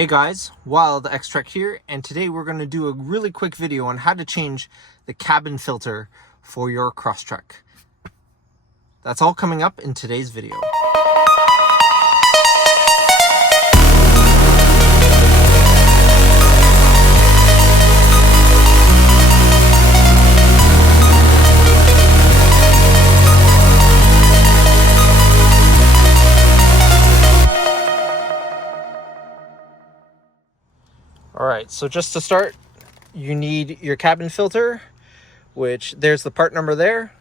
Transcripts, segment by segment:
Hey guys, Wild Crosstrek here, and today we're going to do a really quick video on how to change the cabin filter for your Crosstrek. That's all coming up in today's video. Alright, so just to start, you need your cabin filter, which there's the part number there.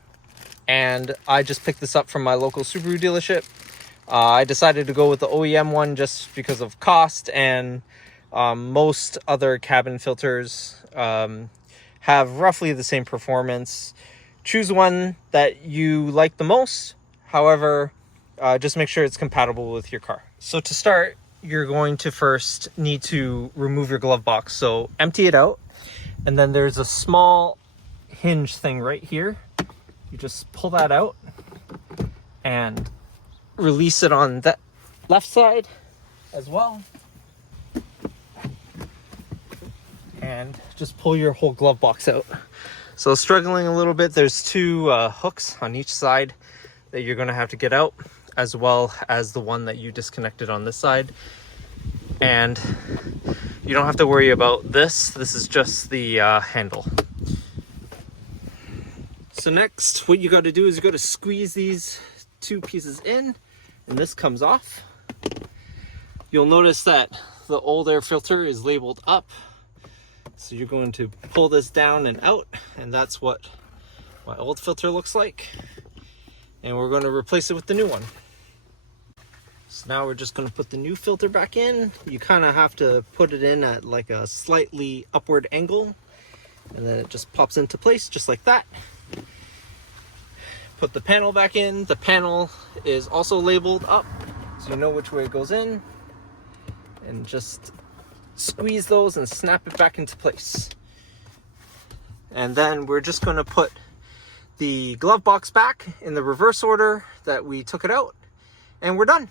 And I just picked this up from my local Subaru dealership. I decided to go with the OEM one just because of cost, and most other cabin filters have roughly the same performance. Choose one that you like the most. However, just make sure it's compatible with your car. So to start, you're going to first need to remove your glove box. So empty it out, and then there's a small hinge thing right here. You just pull that out and release it on that left side as well. And just pull your whole glove box out. So struggling a little bit, there's two hooks on each side that you're gonna have to get out, as well as the one that you disconnected on this side. And you don't have to worry about this. This is just the handle. So next, what you got to do is you got to squeeze these two pieces in, and this comes off. You'll notice that the old air filter is labeled up. So you're going to pull this down and out, and that's what my old filter looks like. And we're going to replace it with the new one. So now we're just going to put the new filter back in. You kind of have to put it in at like a slightly upward angle, and then it just pops into place just like that. Put the panel back in. The panel is also labeled up, so you know which way it goes in. And just squeeze those and snap it back into place. And then we're just going to put the glove box back in the reverse order that we took it out, and we're done.